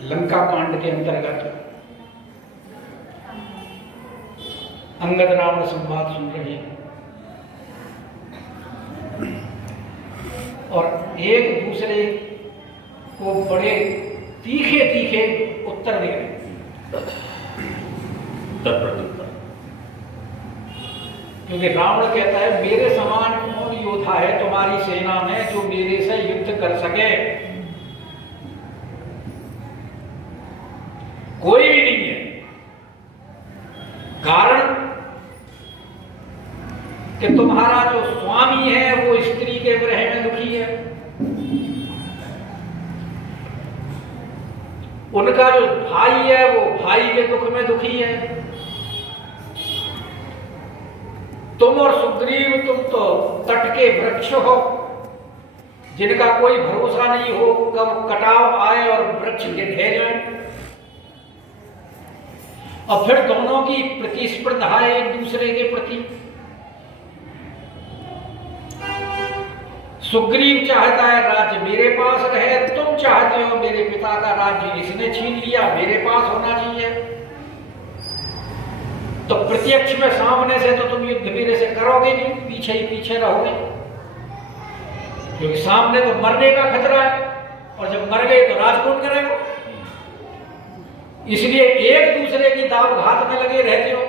लंका कांड के अंतर्गत अंगद रावण संवाद सुन रहे हैं और एक दूसरे को बड़े तीखे तीखे उत्तर दे रहे हैं। क्योंकि रावण कहता है मेरे समान कौन योद्धा है तुम्हारी सेना में जो मेरे से युद्ध कर सके? कोई भी नहीं है। कारण कि तुम्हारा जो स्वामी है वो स्त्री के विरह में दुखी है, उनका जो भाई है वो भाई के दुख में दुखी है, तुम और सुग्रीव तुम तो तट के वृक्ष हो जिनका कोई भरोसा नहीं हो कब कटाव आए और वृक्ष गिर जाए। और फिर दोनों की प्रतिस्पर्धा है एक दूसरे के प्रति। सुग्रीव चाहता है राज्य मेरे पास रहे, तुम चाहते हो मेरे पिता का राज्य इसने छीन लिया, मेरे पास होना चाहिए। तो प्रत्यक्ष में सामने से तो तुम युद्ध मेरे से करोगे नहीं, पीछे ही पीछे रहोगे, क्योंकि सामने तो मरने का खतरा है और जब मर गए तो राज कौन करेगा? इसलिए एक दूसरे की दाव घात में लगे रहते हो।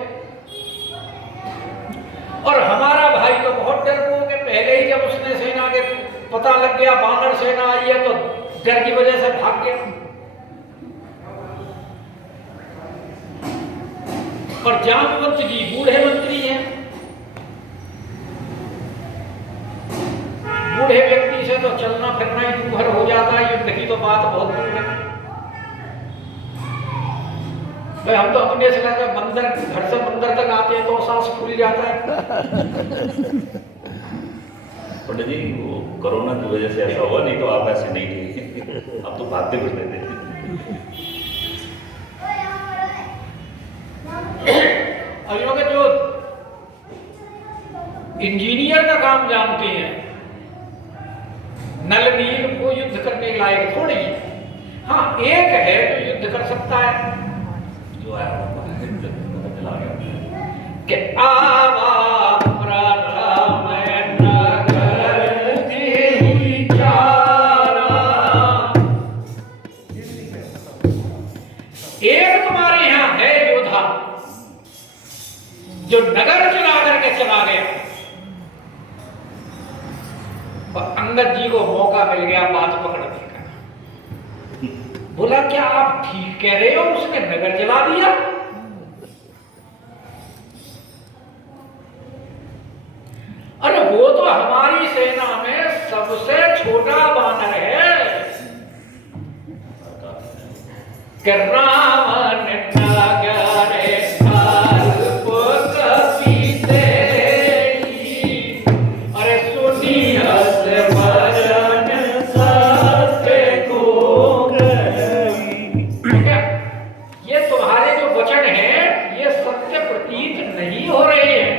और हमारा भाई तो बहुत डरपोक है, पहले ही जब उसने सेना के पता लग गया बानर सेना आई है तो डर की वजह से भाग गया। और जामवंत जी बूढ़े मंत्री हैं, बूढ़े व्यक्ति से तो चलना फिरना ही दूभर हो जाता है, युद्ध की तो बात बहुत दूर है। हम तो अपने से लगा बंदर घर से बंदर तक आते हैं तो सांस फूल जाता है। पंडित जी वो कोरोना की वजह से ऐसा हुआ, नहीं तो आप ऐसे नहीं थे, आप तो भागते फिरते थे। और जो इंजीनियर का काम जानते हैं नल नील को युद्ध करने के लायक थोड़ी है। हाँ एक है जो युद्ध कर सकता है, जो है कि आवा प्रथम नगर ही चारा। एक तुम्हारे यहां है योद्धा जो नगर चला करके चला गया। और अंगद जी को मौका मिल गया बात पकड़ने का। बोला क्या आप ठीक कह रहे हो, उसने नगर जला दिया? अरे वो तो हमारी सेना में सबसे छोटा बानर है कि रावण नगर अल्प कपीते। अरे सुनियस वचन सत्य को गई। ये तुम्हारे जो वचन हैं ये सत्य प्रतीत नहीं हो रहे हैं,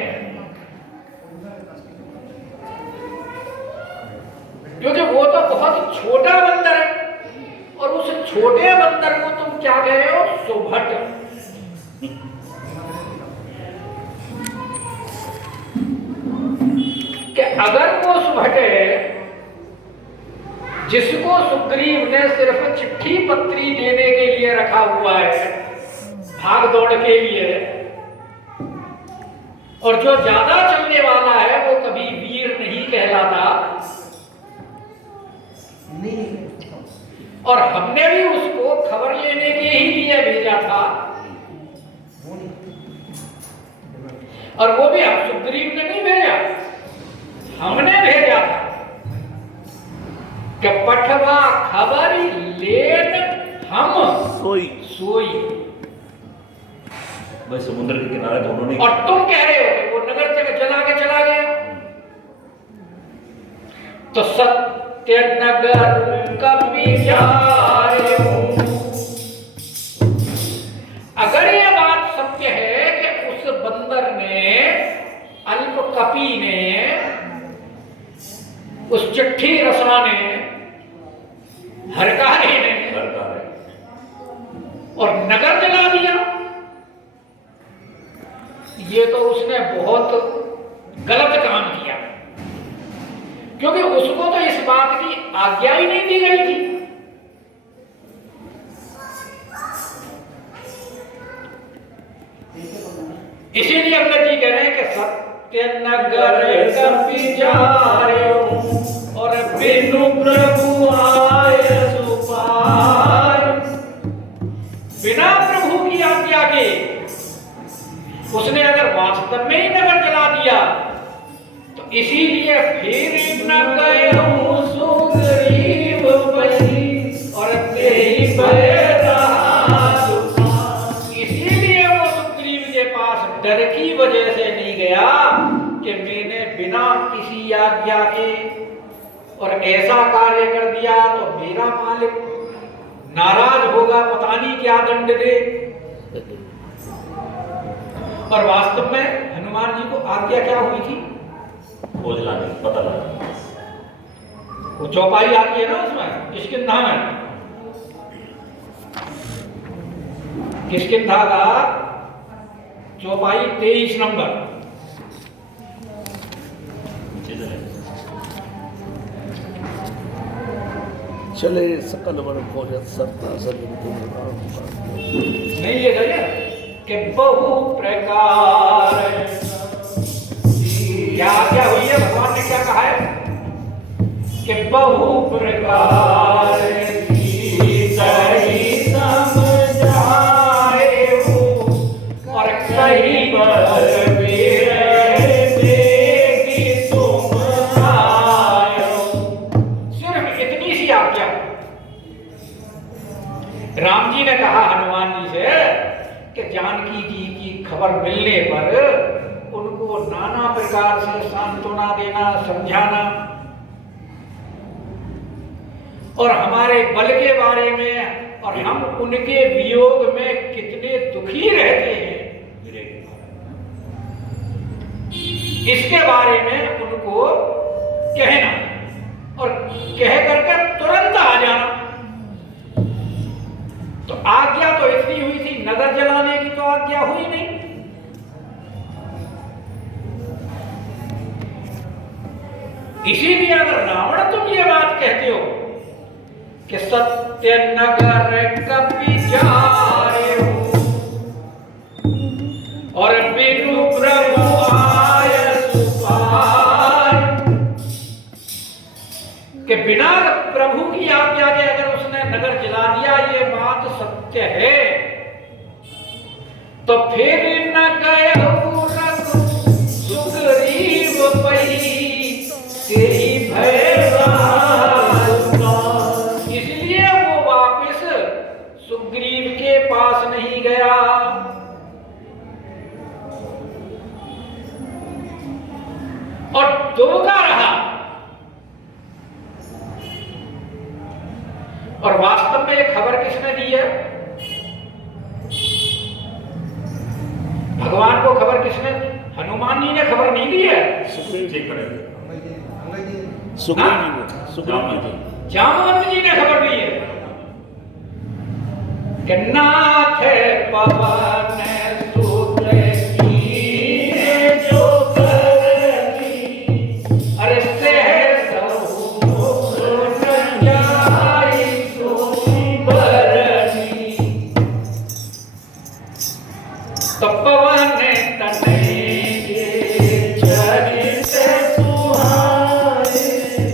क्योंकि वो तो बहुत छोटा बंदर है और उस छोटे बंदर को तुम क्या कह रहे हो? सुभट। कि अगर वो सुभट है जिसको सुग्रीव ने सिर्फ चिट्ठी पत्री देने के लिए रखा हुआ है, भाग दौड़ के लिए, और जो ज्यादा चलने वाला है वो कभी वीर नहीं कहलाता, और हमने भी उसको खबर लेने के ही लिए भेजा था, और वो भी हम सुग्रीव ने नहीं भेजा, हमने भेजा था कि पठवा खबर लेन हम सोई। भाई समुद्र के किनारे दोनों ने। और तुम कह रहे हो कि वो नगर तक जला के चला गया। तो सत्य नगर कभी जाए। अगर ये बात सत्य है कि उस बंदर ने अल्प कपी ने उस चिट्ठी रसना ने और नगर जला दिया। ये तो उसने बहुत गलत काम किया, क्योंकि उसको तो इस बात की आज्ञा ही नहीं दी गई थी। इसीलिए अम्बेडकर जी कह रहे हैं कि सत्य नगर कपि जार्यो और बिनु प्रभु आय सुपार। बिना प्रभु की आज्ञा के उसने अगर वास्तव में ही नगर जला दिया, तो इसीलिए फिर न गए सुग्रीव बही और तेहि भय रहा सुपार। इसीलिए वो सुग्रीव के पास डर की वजह से नहीं गया कि मैंने बिना किसी आज्ञा के और ऐसा कार्य कर दिया तो मेरा मालिक नाराज होगा, पता नहीं क्या दंड दे। और वास्तव में हनुमान जी को आज्ञा क्या हुई थी? खोज लाने, पता लगा। वो चौपाई आती है ना उसमें, किष्किंधा में, किष्किंधा का चौपाई 23 नंबर। चले सकल वर खोजत सरता नहीं ये गया कि बहु प्रकार क्या हुई है? भगवान ने क्या कहा है कि बहु प्रकार सही समझाए और कहीं पर राम जी ने कहा हनुमान जी से कि जानकी जी की खबर मिलने पर उनको नाना प्रकार से सांत्वना देना, समझाना और हमारे बल के बारे में और हम उनके वियोग में कितने दुखी रहते हैं इसके बारे में उनको कहना और कह करके तुरंत आ जाना। तो आज्ञा तो इतनी हुई थी, नगर जलाने की तो आज्ञा हुई नहीं। इसीलिए अगर रावण तुम ये बात कहते हो कि सत्य नगर कपि जार्यो और बिनु प्रभु आय सुपार, कि बिना प्रभु की आज्ञा के अगर उसने नगर जला दिया, ये बात सत्य है, तो फिर न गए सुग्रीव बही तेहि भय रहा सुपार। इसलिए वो वापस सुग्रीव के पास नहीं गया। और धोखा रहा। और वास्तव में ये खबर किसने दी है? भगवान को खबर किसने? हनुमान जी ने खबर नहीं दी है, जामवंत जी ने खबर दी है कि नाथ पवन सुत कीन्हे जो करनी, अरे तो पवन तनये चरित सुहाए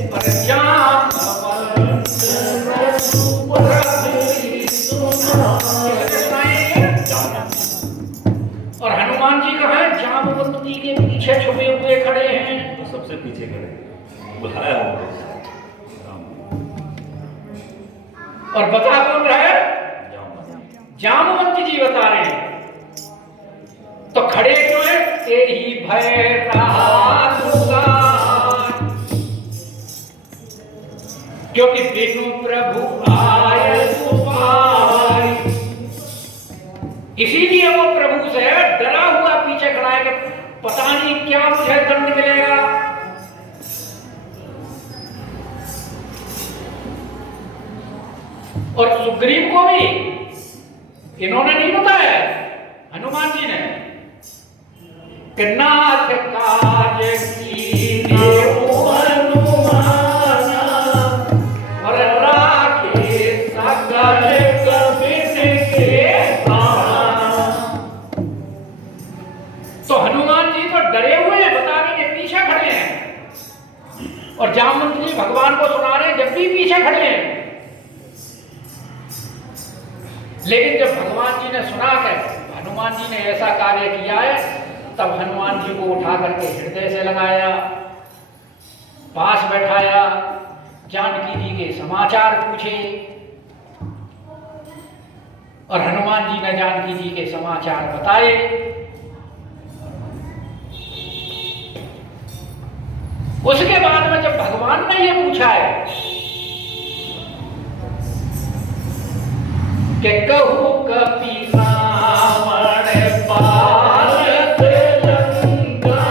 और जामवंत रघुपति सुनाए। और हनुमान जी कहाँ हैं? जामवंत जी के पीछे छुपे हुए खड़े हैं। तो सबसे पीछे खड़े, बुलाया और बता कौन रहा है? जामवंत जी बता रहे हैं। तो खड़े क्यों है? तेहि भय रहा सुपार, क्योंकि बिनु प्रभु आय सुपार। इसीलिए वो प्रभु से डरा हुआ पीछे खड़ा है कि पता नहीं क्या मुझे दंड मिलेगा। और सुग्रीव को भी इन्होंने नहीं बताया, हनुमान जी ने। कि नाथ काज कीने हनुमाना और राखे सकल कबिन के प्राण। तो हनुमान जी तो डरे हुए हैं, बता रहे हैं, पीछे खड़े हैं, और जामवंत जी भगवान को सुना रहे हैं, जब भी पीछे खड़े हैं। लेकिन जब भगवान जी ने सुना कि हनुमान जी ने ऐसा कार्य किया है, तब हनुमान जी को उठा करके हृदय से लगाया, पास बैठाया, जानकी जी के समाचार पूछे, और हनुमान जी ने जानकी जी के समाचार बताए। उसके बाद में जब भगवान ने ये पूछा है कि कहू कपि रावण पालत लंका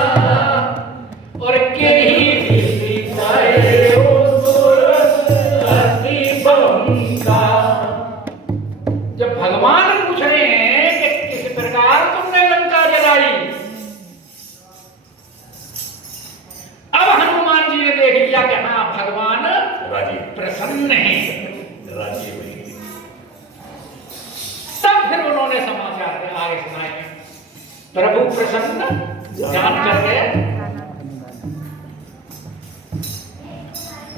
और केहि विधि भयो दुरति बंका। जब भगवान पूछ रहे हैं कि किस प्रकार तुमने लंका जलाई, अब हनुमान जी ने देख लिया कि हाँ भगवान राजी प्रसन्न है, राजी हुई। तब फिर उन्होंने समाचार के आगे सुनाए, प्रभु प्रसन्न जान करके,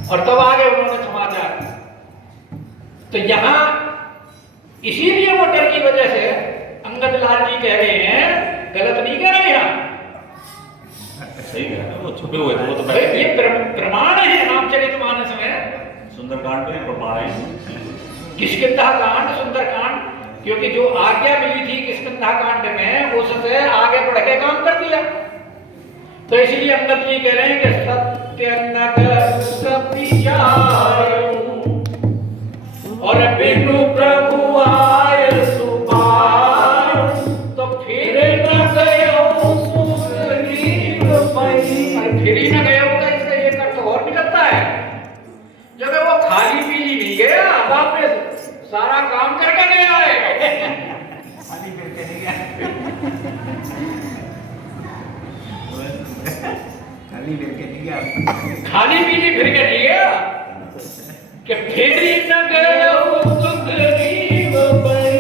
और तब आगे उन्होंने समाचार। तो यहां इसीलिए वो डर की वजह से अंगद लाल जी कह रहे हैं, गलत नहीं कह रहे हैं, सही कह रहे हैं, वो छुपे हुए थे, वो तो ये प्रमाण है रामचरितमानस में। सुंदरकांड में प्रमाण है। किष्किंधा कांड, सुंदरकांड, क्योंकि जो आज्ञा मिली थी किष्किंधा कांड में, उससे आगे बढ़ के काम कर दिया। तो इसलिए अंगद जी कह रहे हैं कि सत्य नगर कपि जायूं और बिनु प्रभु आय सुपार, तो फिर न गयो सुग्रीव पई। फिर ही न गयो का इसका ये अर्थ और निकलता है, जब वो खाली पीली नहीं गया, वापस सारा काम करके नहीं आए। खाली फिर के नहीं गया, खाली फिर के नहीं गया, खाली पीली फिर के नहीं गया कि फिर न गयो सुग्रीव पई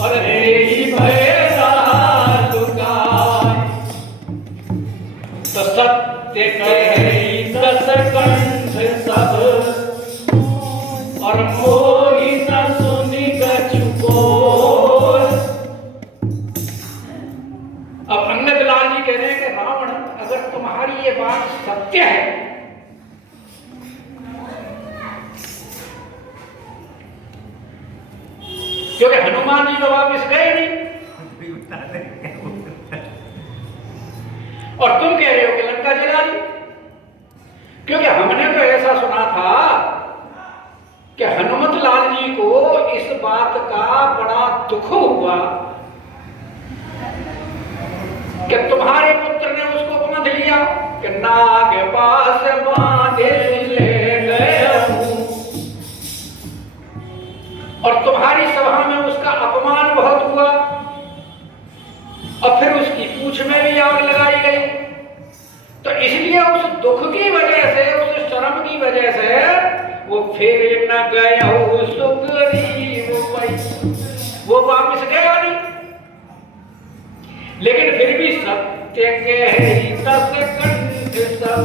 और तेरी भय दुकान। तो सत्य कहे दस कंठ सब और मोहि न सुनि कछुकोर। अब अंगद लाल जी कह रहे हैं कि रावण, अगर तुम्हारी ये बात सत्य है, क्योंकि हनुमान जी तो वापस गए नहीं, और तुम कह रहे हो कि लंका जला दी, क्योंकि हमने तो ऐसा सुना था कि हनुमत लाल जी को इस बात का बड़ा दुख हुआ कि तुम्हारे पुत्र ने उसको बांध लिया, कि नाग पास बांधे ले गया हूं, और तुम्हारी सभा में उसका अपमान बहुत हुआ, और फिर उसकी पूंछ में भी आग लगाई गई। तो इसलिए उस दुख की वजह से, उस शर्म की वजह से वो फिर न गया सुग्रीव पई, वो वापस गया नहीं। लेकिन फिर भी सत्य कहे दस कंठ सब,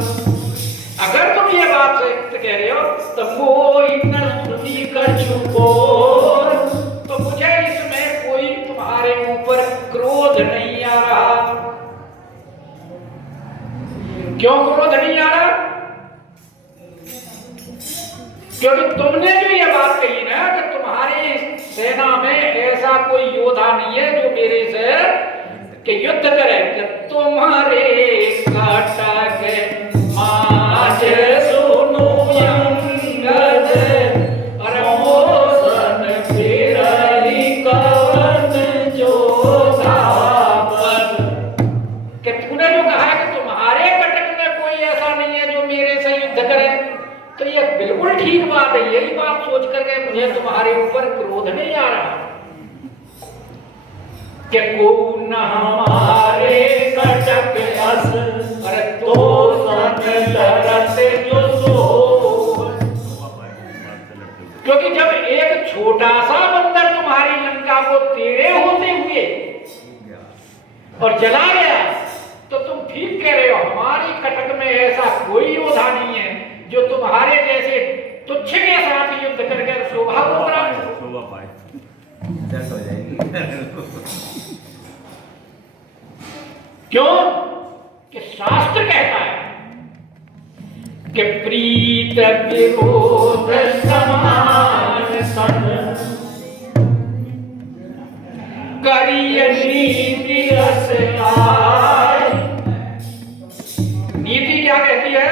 अगर तुम ये बात सत्य कह रहे हो तो मोहि न सुनि कछुकोर, तो मुझे इसमें कोई तुम्हारे ऊपर क्रोध नहीं आ रहा। क्यों क्रोध नहीं आ रहा? क्योंकि तुमने जो ये बात कही ना कि तुम्हारी सेना में ऐसा कोई योद्धा नहीं है जो मेरे से कि युद्ध करे, कि तुम्हारे कटक माच सुनु अंगद और मोसन फिरहि कवन जोधापन। कि तूने जो कहा है कि तुम्हारे कटक में कोई ऐसा नहीं है जो मेरे से युद्ध करे, तो ये बिल्कुल ठीक बात है। यही बात सोच करके मुझे तुम्हारे ऊपर क्रोध नहीं आ रहा। कि को न हमारे कटक अस, अरे तो सन लरते जो सो। क्योंकि जब एक छोटा सा बंदर तुम्हारी लंका को तेरे होते हुए और जला गया, तो तुम ठीक कह रहे हो। हमारी कटक में ऐसा कोई योद्धा नहीं है जो तुम्हारे जैसे तुच्छ के साथ युद्ध करके शोभा पाए। दर्द हो जाएगी। क्यों कि शास्त्र कहता है कि प्रीत विरोध समान सन, करिय नीति रस आय। नीति क्या कहती है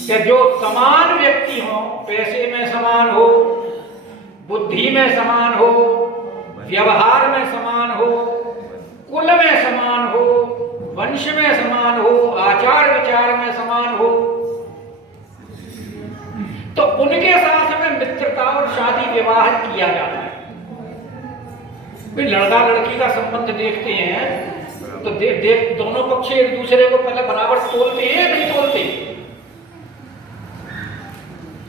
कि जो समान व्यक्ति हो, पैसे में समान हो, बुद्धि में समान हो, व्यवहार में समान हो, कुल में समान हो, वंश में समान हो, आचार विचार में समान हो, तो उनके साथ में मित्रता और शादी विवाह किया जाता है। कोई लड़का लड़की का संबंध देखते हैं तो देख दोनों पक्ष एक दूसरे को पहले बराबर तोलते हैं, नहीं तोलते।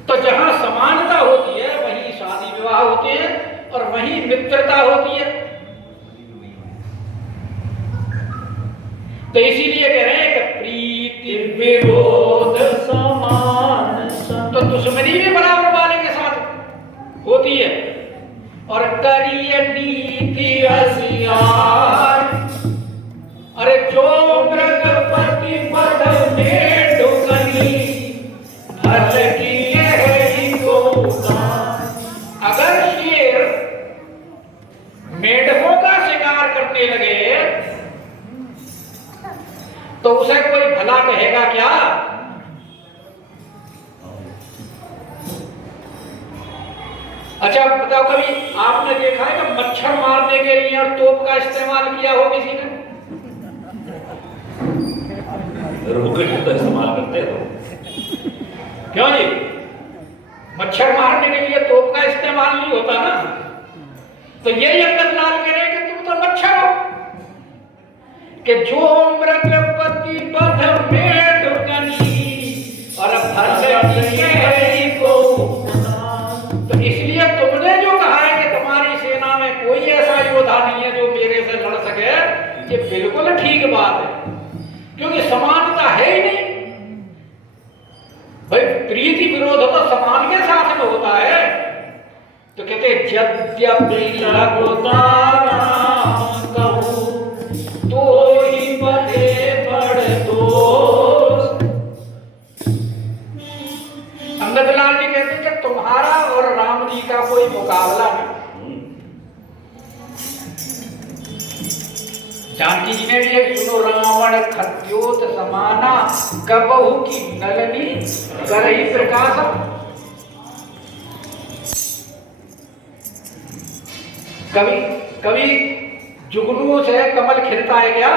तो जहां समानता होती है वहीं शादी विवाह होते हैं और वहीं मित्रता होती है। तो इसीलिए कह रहे हैं कि प्रीति विरोध समान, तो दुश्मनी भी बराबर वाले के साथ होती है। और करिय नीति असियार, अरे जो मृगपति पद में डुकनी हर किए है गोदान। अगर शेर मेढकों का शिकार करने लगे तो उसे कोई भला कहेगा क्या? अच्छा बताओ, कभी आपने देखा है कि मच्छर मारने के लिए और तोप का इस्तेमाल किया हो किसी ने? रॉकेट का इस्तेमाल करते हो। क्यों जी? मच्छर मारने के लिए तोप का इस्तेमाल नहीं होता ना। तो यही अंगद लाल कह रहे हैं कि तुम तो मच्छर हो, कि जो मृगपति पद में डुकनी और तो इसलिए तुमने जो कहा है कि तुम्हारी सेना में कोई ऐसा योद्धा नहीं है जो मेरे से लड़ सके, ये बिल्कुल ठीक बात है, क्योंकि समानता है ही नहीं भाई। प्रीति विरोध तो समान के साथ में होता है। तो कहते यद्यपि लघुतारा कहूं तो ही बड़े बड़ दोष। अंगद लाल जी कहते हैं कि तुम्हारा और राम जी का कोई मुकाबला नहीं। जानकी जी ने भी एक सुनो, रावण खद्योत समाना कबहु की नलनी करही प्रकाश। कभी जुगनुओं से कमल खिलता है क्या?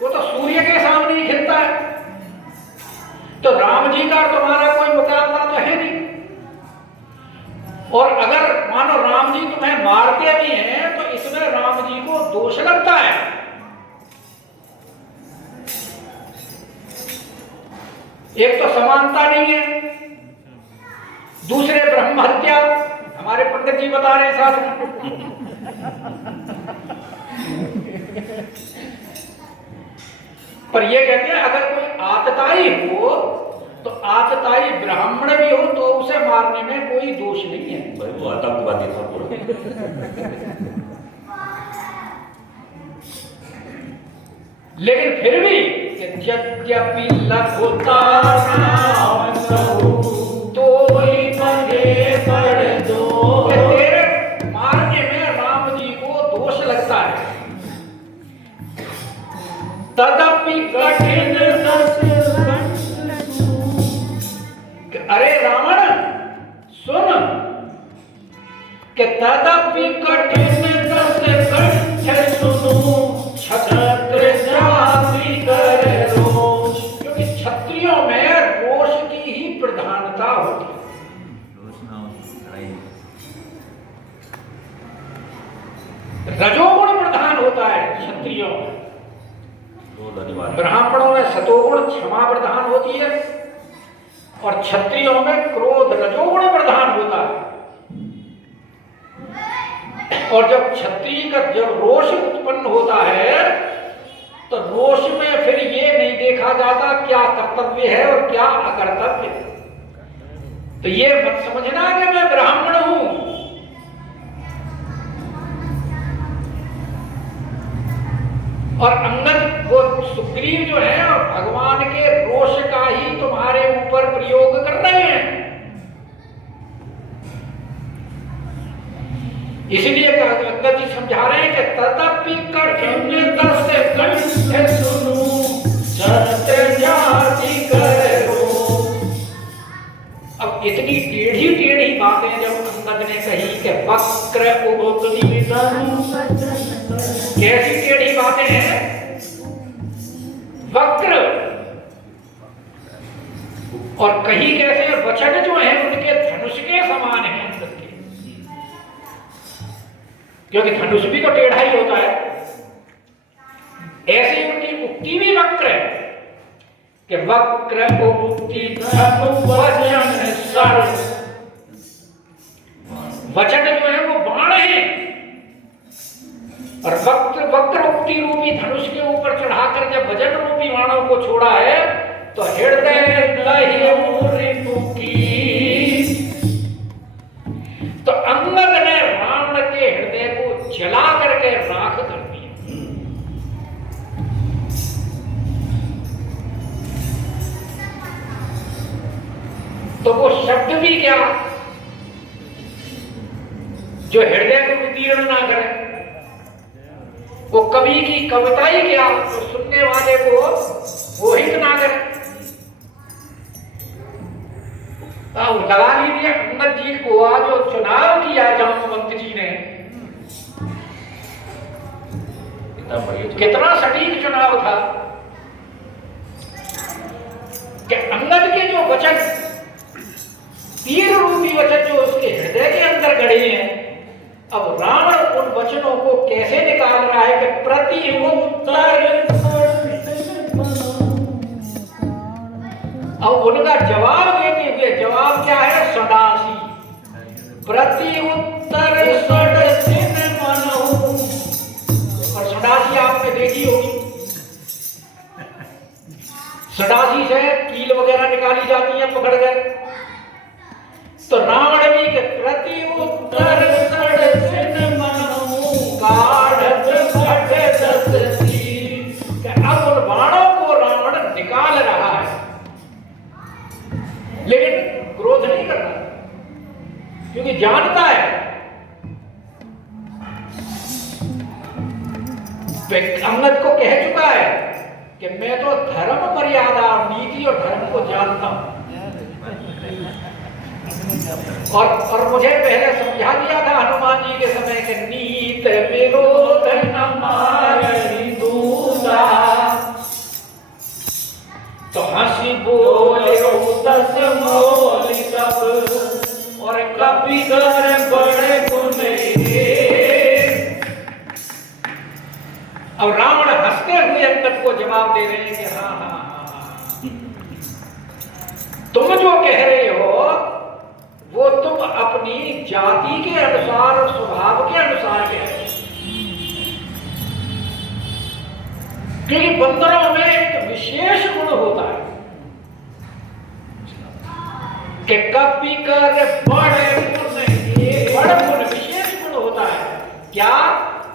वो तो सूर्य के सामने ही खिलता है। तो राम जी का तुम्हारा कोई मुकाबला तो है नहीं। और अगर मानो राम जी तुम्हें मारते भी हैं तो इसमें राम जी को दोष लगता है। एक तो समानता नहीं है, दूसरे ब्रह्म हत्या, हमारे पंडित जी बता रहे हैं साथ में। पर ये कहते हैं अगर कोई आतताई हो तो आतताई ब्राह्मण भी हो तो उसे मारने में कोई दोष नहीं है। भाई वो आतंकवादी था पूरा। लेकिन फिर भी यद्यपि लघुतारा तो ही बड़े बड़ दोष, तेरे मारने में राम जी को दोष लगता है। तदपि कठिन अरे रावण सुन कि तदपि कठिन कंठ सुनो क्षत्र जाति कर रोष। क्योंकि क्षत्रियों में रोष की ही प्रधानता होती है। रजोगुण प्रधान होता है क्षत्रियों में, क्रोध अनिवार्य। ब्राह्मणों में सतोगुण क्षमा प्रधान होती है और क्षत्रियों में क्रोध रजोगुण प्रधान होता है। और जब क्षत्रिय का जब रोष उत्पन्न होता है तो रोष में फिर ये नहीं देखा जाता क्या कर्तव्य है और क्या अकर्तव्य है। तो ये मत समझना कि मैं ब्राह्मण हूं, और अंगद वो सुग्रीव जो है और भगवान के रोष का ही तुम्हारे ऊपर प्रयोग कर रहे हैं। इसलिए अंगद जी समझा रहे हैं कि तथापि कठिन दस कंठ सुनु सत्य जाति करो। अब इतनी टेढ़ी टेढ़ी बातें जब अंगद ने कही कि वक्र उभोक्ति कैसी टेढ़ी बातें हैं, वक्र, और कहीं कैसे वचन जो है उनके धनुष के समान है अंगद के, क्योंकि धनुष भी तो टेढ़ा ही होता है। ऐसी उनकी उक्ति भी वक्र है कि वक्र उक्ति वचन सर, वचन जो है वो बाण है और वक्र वक्र उक्ति रूपी धनुष के ऊपर चढ़ाकर जब वजन रूपी बाणों को छोड़ा है तो हृदय तो अंगद ने रावण के हृदय को जला करके राख कर दिया। तो वो शब्द भी क्या जो हृदय को विदीर्ण ना करे, वो कवि की कविता ही क्या तो सुनने वाले को मोहित ना करे। लगा लीजिए अंगद जी को आज जो चुनाव किया जामवंत जी ने, कितना सटीक चुनाव था कि अंगद के जो वचन तीर रूपी वचन जो उसके हृदय के अंदर गड़े हैं, अब रावण उन वचनों को कैसे निकाल रहा है कि प्रति उत्तर, अब उनका जवाब देते हुए, जवाब क्या है, सदासी प्रति उत्तर सडसिन मनहु। और सडासी आपने देखी होगी, सडासी से कील वगैरह निकाली जाती है पकड़ कर, तो रावण भी के प्रति उत्तर सडसिन मनहु काढ़त घट दससी, अब उन बाणों को रावण निकाल रहा है लेकिन क्रोध नहीं कर रहा, क्योंकि जानता है अंगद को कह चुका है कि मैं तो धर्म मर्यादा नीति और धर्म को जानता हूं, और मुझे पहले समझा दिया था हनुमान जी के समय के नीत विरोध न मारहि दूजा, तो हंसी बोले दस मोली सब और कभी कर बड़े गुने। अब रावण हंसते हुए अंगद को जवाब दे रहे हैं कि हाँ हाँ हाँ, तुम जो कह रहे हो वो तुम अपनी जाति के अनुसार और स्वभाव के अनुसार कह रहे हो, क्योंकि बंदरों में एक विशेष गुण होता है कि कभी कर बड़े गुण, एक बड़ा गुण विशेष गुण होता है क्या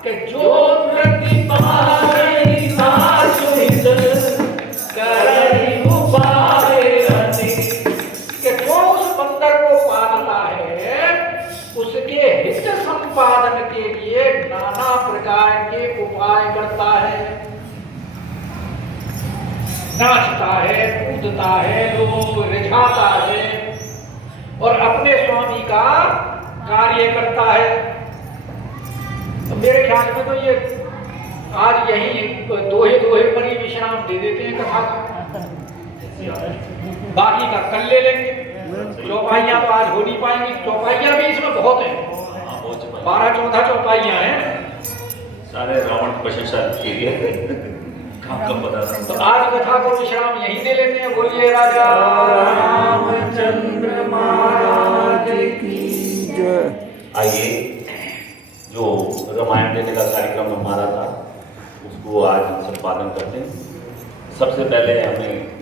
कि जो प्रतिपालय सासुहित करहि उपाय रति, कि जो उस बंदर को पालता है उसके हित संपादन के लिए नाना प्रकार के उपाय करता है, नाचता है, कूदता है, लोगों को रिझाता है और अपने स्वामी का कार्य करता है। तो मेरे ख्याल में तो ये आज यही दोहे दोहे पर ही विश्राम दे देते हैं कथा का, बाकी का कल ले लेंगे। चौपाइयां तो आज हो नहीं पाएंगी, चौपाइयां भी इसमें बहुत हैं, 12-14 चौपाइयां हैं। सारे रावण की प्रशंसा की है। कब बता रहा तो हूँ। आज कथा को विश्राम यहीं दे लेते हैं। बोलिए राजा रामचंद्र महाराज की जय। आइए, जो रामायण देने का कार्यक्रम हमारा था उसको आज संपादन करते हैं। सबसे पहले हमें